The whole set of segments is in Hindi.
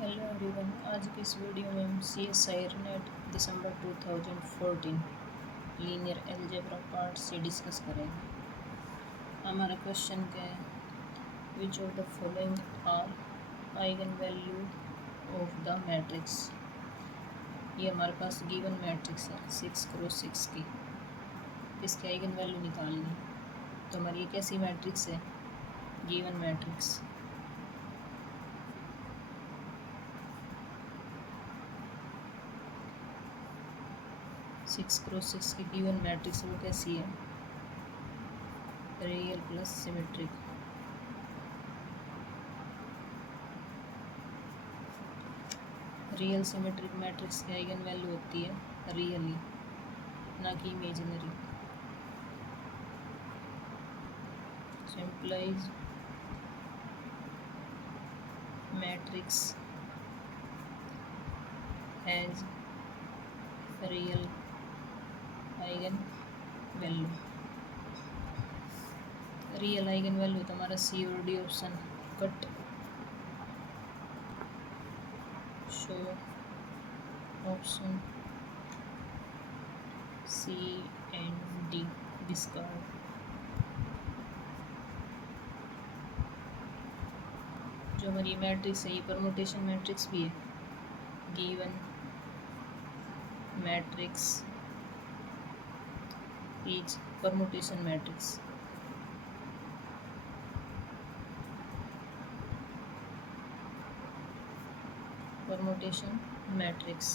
हेलो एवरीवन, आज की इस वीडियो में हम सी एस आई नेट दिसंबर 2014 लीनियर अलजेब्रा पार्ट से डिस्कस करेंगे। हमारा क्वेश्चन क्या है, which of the following are eigen value of the matrix. ये हमारे पास गिवन मैट्रिक्स है 6x6 की, इसके आइगन वैल्यू निकालनी है। तो हमारी ये कैसी मैट्रिक्स है, गिवन मैट्रिक्स। 6x6 की गिवन मैट्रिक्स वो कैसी है, real plus symmetric. Real symmetric matrix की आइगन वैल्यू होती है रियली, ना कि इमेजिनरी। सिंपलाइज matrix has real eigen value. Real eigen value तो हमारा सी और D option cut, so option C and D, discard. जो हमारी मैट्रिक्स है ये परमुटेशन मैट्रिक्स भी है। Given matrix is permutation matrix. Permutation matrix,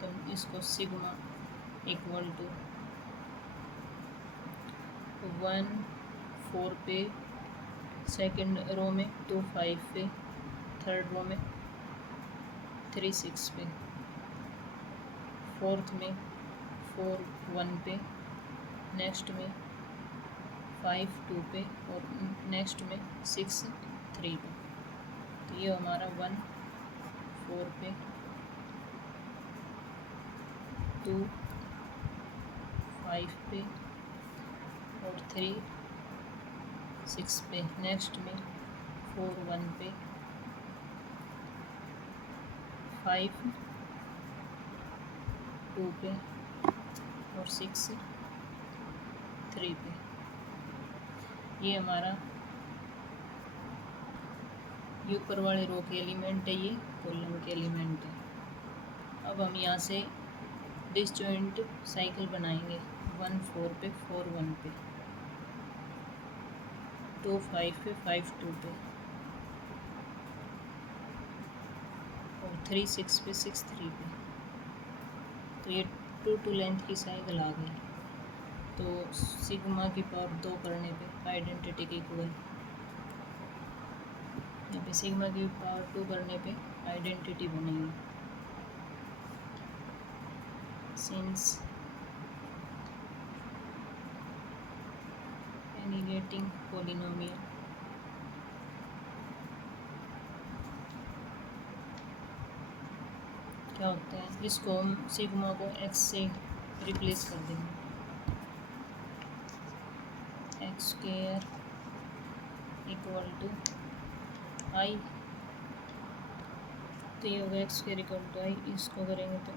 तो इसको सिग्मा इक्वल टू 1 4 पे, सेकंड रो में 2 5 पे, थर्ड रो में 3 6 पे, फोर्थ में 4 1 पे, नेक्स्ट में 5 2 पे और नेक्स्ट में 6 3 पे। तो ये हमारा 1 4 पे, 2 5 पे और 3 6 पे, नेक्स्ट में 4 1 पे, 5 2 पे और 6 3 पे। ये हमारा ये ऊपर वाले रो के एलिमेंट है, ये कॉलम के एलिमेंट है। अब हम यहाँ से डिसजॉइंट साइकिल बनाएंगे। 1 4 पे, 4 1 पे, 2 5 पे, 5 2 पे और 3 6 पे, 6 3 पे। तो ये 2 2 लेंथ की साइकिल आ गई। तो सिग्मा की पावर 2 करने पे आइडेंटिटी के इक्वल, यहाँ पे सिग्मा की पावर 2 करने पे आइडेंटिटी बनेगी। सिंस एनिलेटिंग पॉलिनोमियल क्या होता है, इसको हम सिग्मा को x से रिप्लेस कर देंगे। एक्स स्क्वायर इक्वल टू आई, तो ये होगा एक्स स्क्वायर इक्वल टू आई। इसको करेंगे तो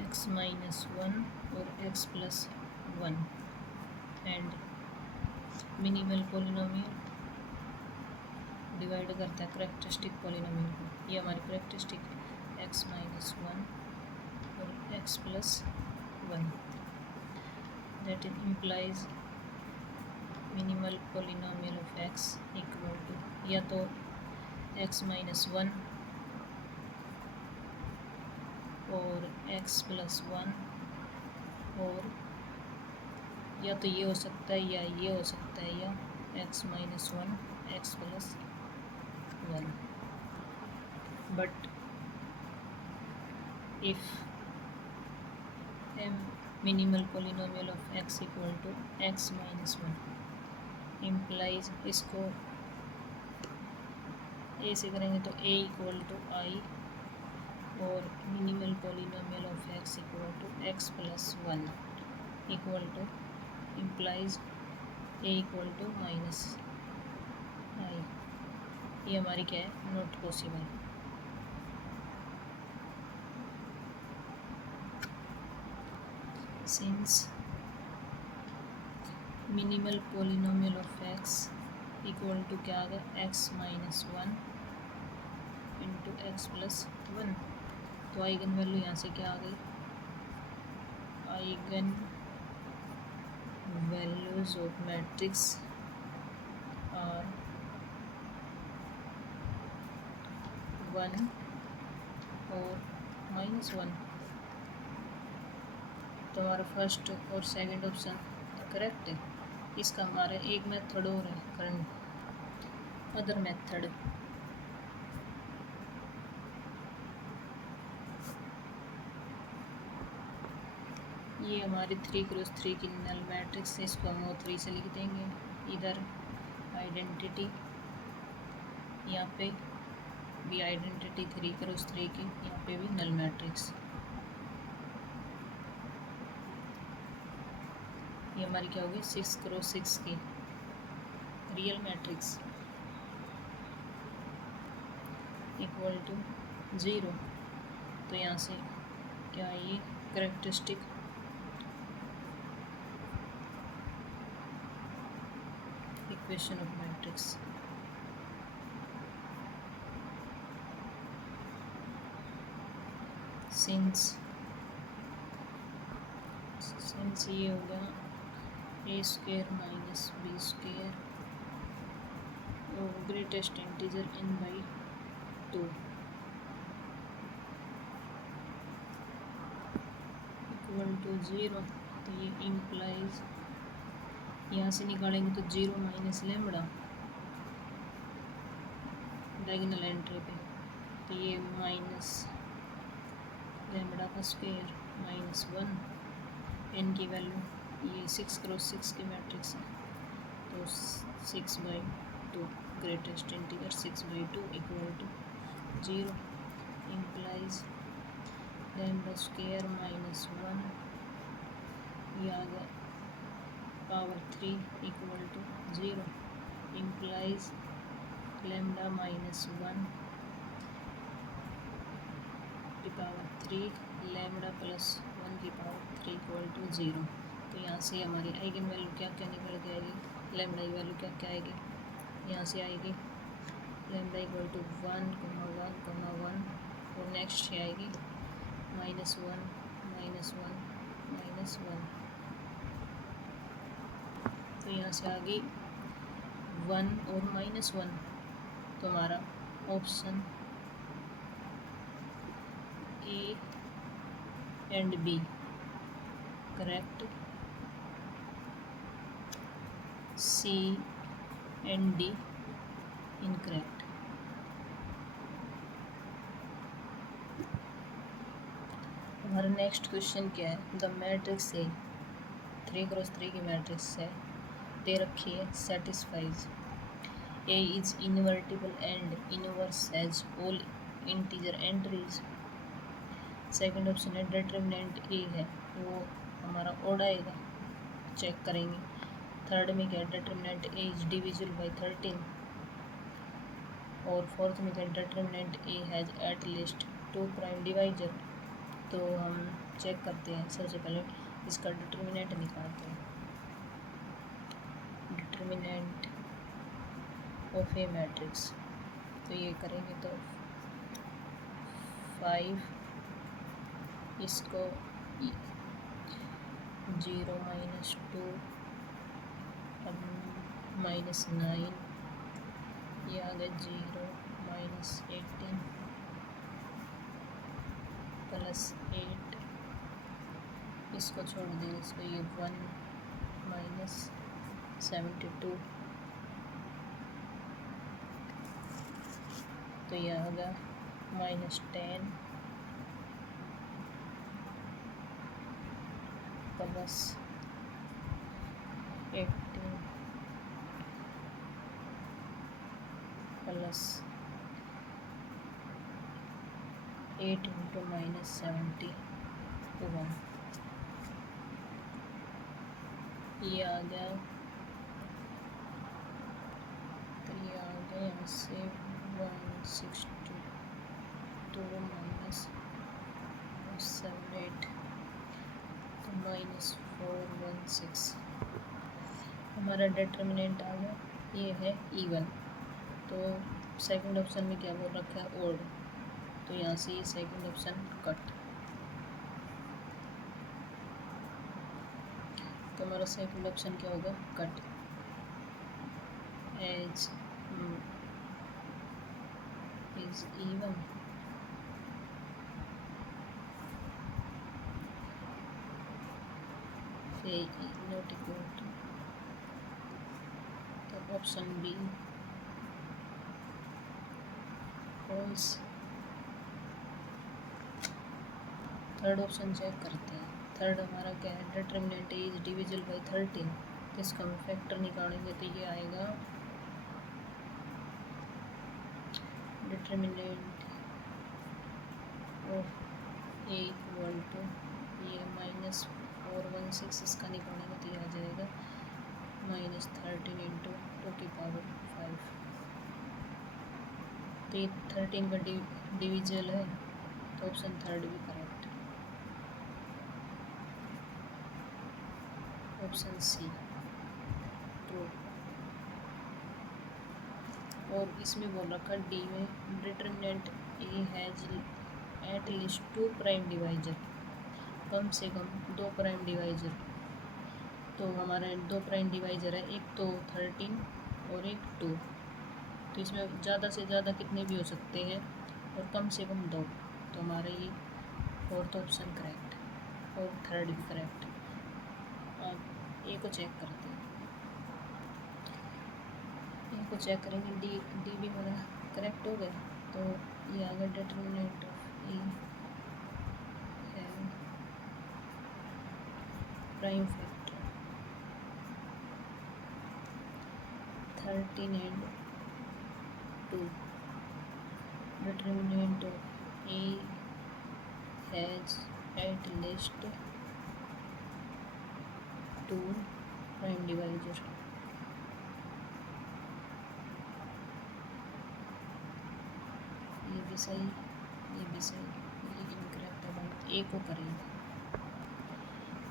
x माइनस 1 और x plus 1 and minimal polynomial divide करता है करेक्टरिस्टिक पॉलिनोमियल को। ये हमारी करेक्टरिस्टिक है x माइनस 1 और x plus 1, that implies minimal polynomial of x equal to या तो x माइनस 1 और x प्लस 1, और या तो ये हो सकता है या ये हो सकता है, या x minus 1 x plus 1। But if minimal polynomial of x equal to x minus 1 implies, इसको a से करेंगे तो a इक्वल टू आई और minimal polynomial of x equal to x plus 1 equal to implies a equal to minus I. ये हमारी क्या है, not possible. Since minimal polynomial of X equal to क्या आ गया, X minus one into X plus one. तो आइगन वैल्यू यहाँ से क्या आ गई, eigen values of matrix are 1 और -1। तो हमारा फर्स्ट और सेकंड ऑप्शन करेक्ट है। इसका हमारा एक मेथड और है, करंट अदर मेथड। ये हमारी 3x3 की नल मैट्रिक्स है, इसको हम O3 से लिख देंगे। इधर आइडेंटिटी, यहाँ पे भी आइडेंटिटी 3x3 की, यहाँ पे भी नल मैट्रिक्स। ये हमारी क्या होगी, 6x6 की रियल मैट्रिक्स इक्वल टू 0। तो यहाँ से क्या ये characteristic equation of matrix. Since ये हो गया a² माइनस b² और greatest integer n/2 equal to 0। तो ये इम्प्लाइज, यहाँ से निकालेंगे तो 0 माइनस लेमड़ा डायगोनल एंट्री पे, तो ये माइनस लेमड़ा का स्क्वायर माइनस 1। एन की वैल्यू, ये 6x6 की मैट्रिक्स है, तो 6/2 greatest integer 6/2 equal to 0 implies lambda square minus 1, ये आ गया power 3 equal to 0 implies lambda minus 1 की पावर 3 लेमड़ा प्लस 1 की पावर 3 इक्वल टू 0। तो यहाँ से हमारी आइगन वैल्यू क्या क्या निकल के आएगी, लेमड़ा की वैल्यू क्या क्या आएगी, यहाँ से आएगी लेमड़ा इक्वल टू 1,1,1 और नेक्स्ट से आएगी -1 -1 -1। तो यहाँ से आ गई 1 और -1। तो हमारा option A and B correct, C and D incorrect. हमारा नेक्स्ट क्वेश्चन क्या है, द मैट्रिक्स ए 3x3 की मैट्रिक्स है, दे रखी है, satisfies A is invertible and inverse as all integer entries. Second option है डिटरमिनेंट ए है, वो हमारा ओड आएगा, चेक करेंगे। थर्ड में क्या है, determinant A is divisible by 13। और फोर्थ में क्या, determinant A has eight least 2 prime divisor. तो हम चेक करते हैं, सबसे पहले इसका डिटरमिनेंट निकालते हैं। डिटरमिनेंट ऑफ ए मैट्रिक्स, तो ये करेंगे तो 5, इसको 0 -2 -9, ये आ गया 0 -18 +8, इसको छोड़ देंगे, इसको ये 1 -72, तो ये आ गया -10 +18 +8 इंटू -71, ये आ गया। तो ये आ गया यहाँ से 62 माइनस 78 तो -416। हमारा डिटर्मिनेंट आ गया, ये है इवन। तो सेकंड ऑप्शन में क्या बोल रखा है, ओड, तो यहाँ से ये सेकंड ऑप्शन कट। तो हमारा सेकंड ऑप्शन क्या होगा, cut. As is even not equal to, तो option B false. Third option check करते हैं। थर्ड हमारा क्या है, डिटर्मिनेंट इज डिविजिबल बाई 13, तो इसका हम फैक्टर निकालेंगे तो ये आएगा determinant of A equal to ये -416, इसका निकालेंगे तो ये आ जाएगा -13 इंटू 2⁵। तो ये 13 का डिविजल है, तो ऑप्शन थर्ड भी करेक्ट। Option C true. और इसमें बोल रखा डी में determinant A has at least 2 prime divisor, कम से कम 2 प्राइम डिवाइजर। तो हमारे 2 प्राइम डिवाइजर है, एक तो 13 और एक 2। तो इसमें ज़्यादा से ज़्यादा कितने भी हो सकते हैं और कम से कम 2। तो हमारा ये फोर्थ ऑप्शन करेक्ट और थर्ड भी करेक्ट। अब ए को चेक करते हैं, ए को चेक करेंगे, डी भी हमारा करेक्ट हो गया। तो ये आ गया डिटर्मिनेंट ऑफ ए है prime factor 13 and 2। Determinant of A has at least 2 prime divisor. ये भी सही, ये भी सही, ये इनकरेक्ट है भाई। ए को करेंगे।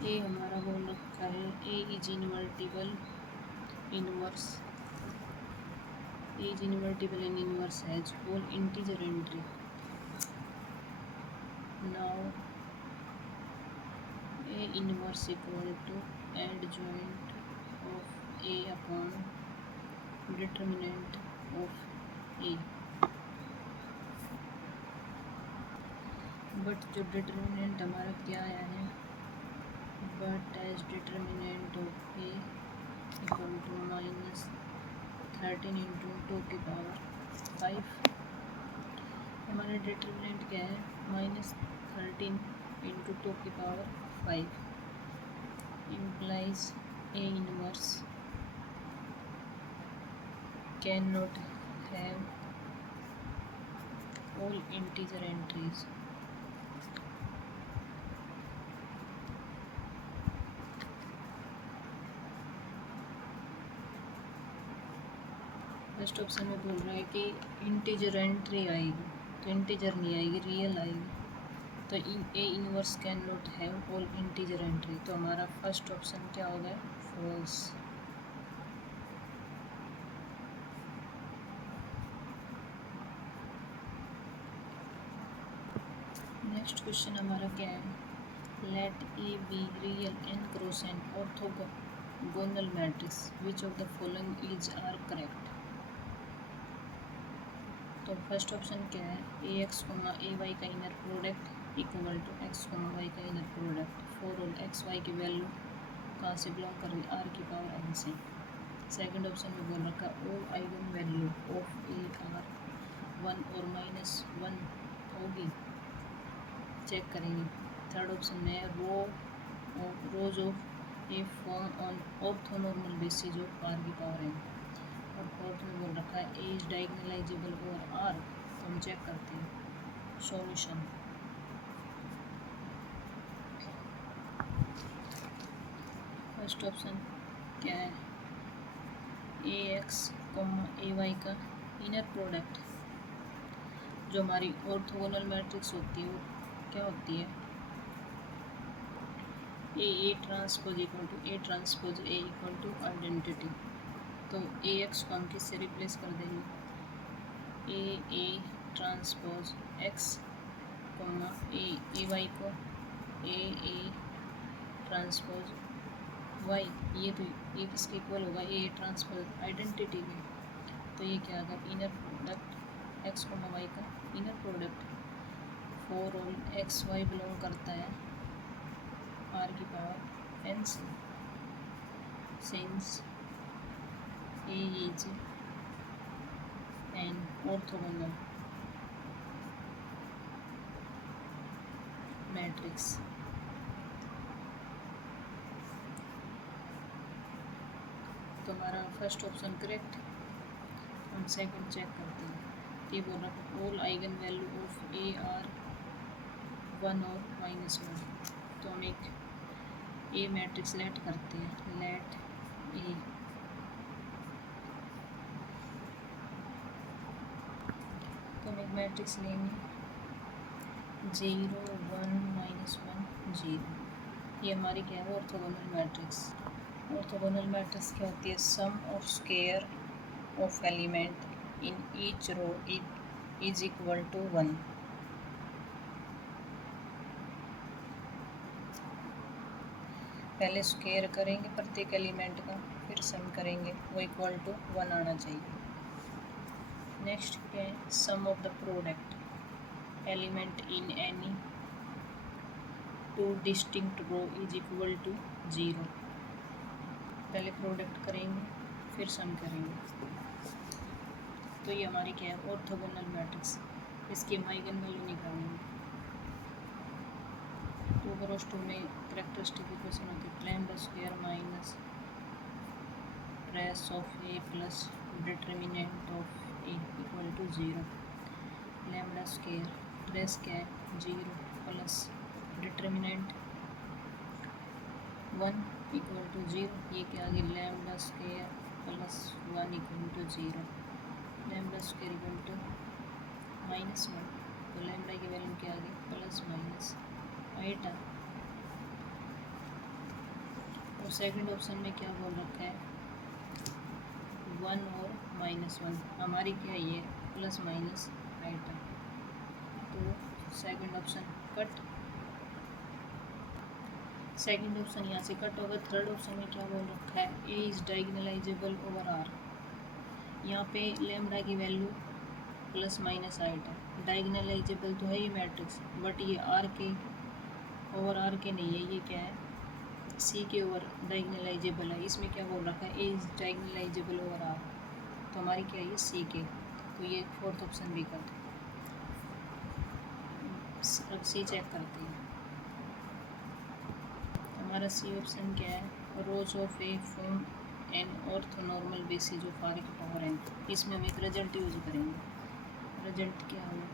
ए हमारा बोल रखा है A is invertible inverse, A is invertible in inverse has all integer entry. Now A inverse equal to adjoint of A upon determinant of A. But जो डिटर्मिनेंट हमारा क्या आया है, but as determinant of A equal to -13 into 2⁵। हमारा डिटर्मिनेंट क्या है, -13 into 2⁵ implies A inverse cannot have all integer entries। First option में बोल रहा है कि इंटीजर एंट्री आएगी, तो इंटीजर नहीं आएगी, रियल आएगी। तो A inverse can not have all integer entry, तो हमारा फर्स्ट ऑप्शन क्या हो गया, फॉल्स। नेक्स्ट क्वेश्चन हमारा क्या है, let A B real and cross N orthogonal matrix which of the following is are correct. तो फर्स्ट ऑप्शन क्या है, A X comma A Y का inner product equal to X comma Y का inner product for all X Y की वैल्यू कहाँ से बिलोंग कर रही, आर की पावर एन से। सेकंड ऑप्शन में बोल रखा all eigen value of A are 1 और -1 होगी, चेक करेंगे। थर्ड ऑप्शन में rows of A form an orthonormal basis of R की पावर एन। और फोर्थ में बोल रखा है A is diagonalizable over R, तो हम चेक करते हैं सॉल्यूशन। फर्स्ट ऑप्शन क्या है, A X comma A Y का इनर प्रोडक्ट जो हमारी ऑर्थोगोनल मैट्रिक्स होती है वो क्या होती है, A transpose equal to A transpose A equal to identity. तो ए एक्स को हम किससे रिप्लेस कर देंगे, A transpose X comma A Y को ए ट्रांसपोज वाई, ये किसके इक्वल होगा, ए ट्रांसपोज आइडेंटिटी के। तो ये क्या आ गया, inner product X comma Y का inner product for all X Y belong करता है आर की पावर एन से, since A is an orthogonal matrix. तो हमारा फर्स्ट ऑप्शन करेक्ट। हम सेकंड चेक करते हैं। तो ये बोल रहा all eigen value of A are 1 और -1। तो हम एक ए मैट्रिक्स लेट करते हैं, लेट ए। तो हम एक मैट्रिक्स लेंगे 0 1 -1 0। ये हमारी क्या है, ऑर्थोगोनल मैट्रिक्स। ऑर्थोगोनल मैट्रिक्स क्या होती है, sum of square of element in each row is equal to 1। पहले स्क्वायर करेंगे प्रत्येक एलिमेंट का, फिर सम करेंगे, वो इक्वल टू 1 आना चाहिए। नेक्स्ट क्या है, sum of the product element in any two distinct row is equal to 0। पहले प्रोडक्ट करेंगे फिर सम करेंगे। तो ये हमारी क्या है, ऑर्थोगोनल मैट्रिक्स। इसकी हम आइगन वैल्यू निकालेंगे। 2 में करेक्टरिस्टिक इक्वेशन होती है lambda square minus trace of A plus determinant of A equal to 0। Lambda square trace क्या है 0 प्लस डिटर्मिनेंट 1 इक्वल टू 0। ये क्या आ गया, lambda square plus 1 equal to 0। Lambda square equal to -1। तो लैम्डा की वैल्यू क्या आ गई, प्लस माइनस आइटा। और सेकंड ऑप्शन में क्या बोल रखा है, 1 और -1। हमारी क्या ये प्लस माइनस आइटा। तो second option cut. Second option यहाँ से कट होगा। थर्ड ऑप्शन में क्या बोल रखा है, A is diagonalizable over R. यहाँ पे लैम्डा की value plus minus iota. Diagonalizable तो है ये मैट्रिक्स, बट ये आर के ओवर आर के नहीं है, ये क्या है सी के ओवर डायगोनलाइजेबल है। इसमें क्या बोल रखा है, A is diagonalizable over R. तो हमारी क्या है ये सी के। तो ये फोर्थ ऑप्शन भी कर। अब सी चेक करते हैं। हमारा सी ऑप्शन क्या है, rows of A form an orthonormal basis of R की पावर एन। इसमें हम एक रिजल्ट यूज करेंगे। रिजल्ट क्या होगा,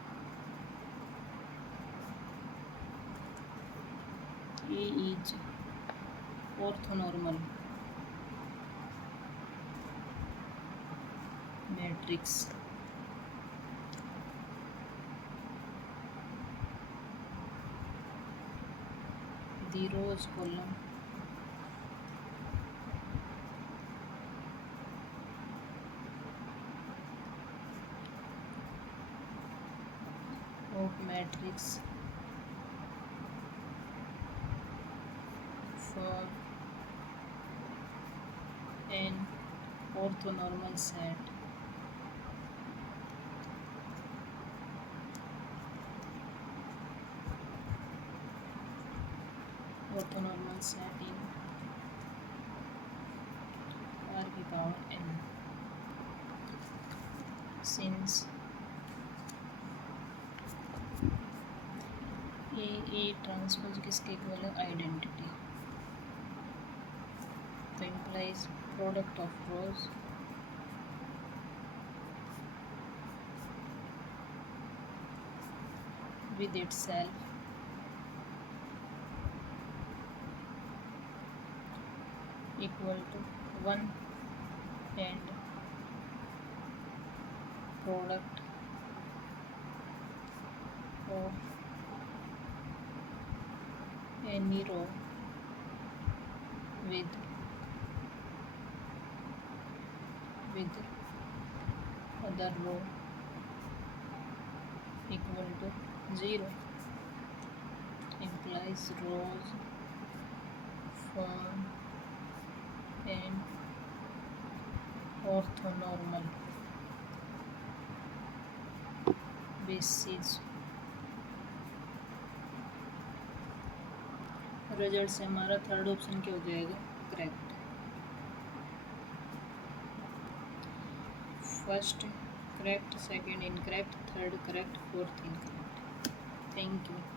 A is orthonormal matrix the rows column of matrix for an orthonormal set in r की पावर n, since ए ट्रांसपोज किसके इक्वल है, आइडेंटिटी। तो implies product of rows with itself equal to 1 and product of any row with other row equal to 0 implies rows form an orthonormal basis। Result से हमारा थर्ड ऑप्शन क्या हो जाएगा? Correct. First correct, second incorrect, third correct, fourth incorrect. Thank you.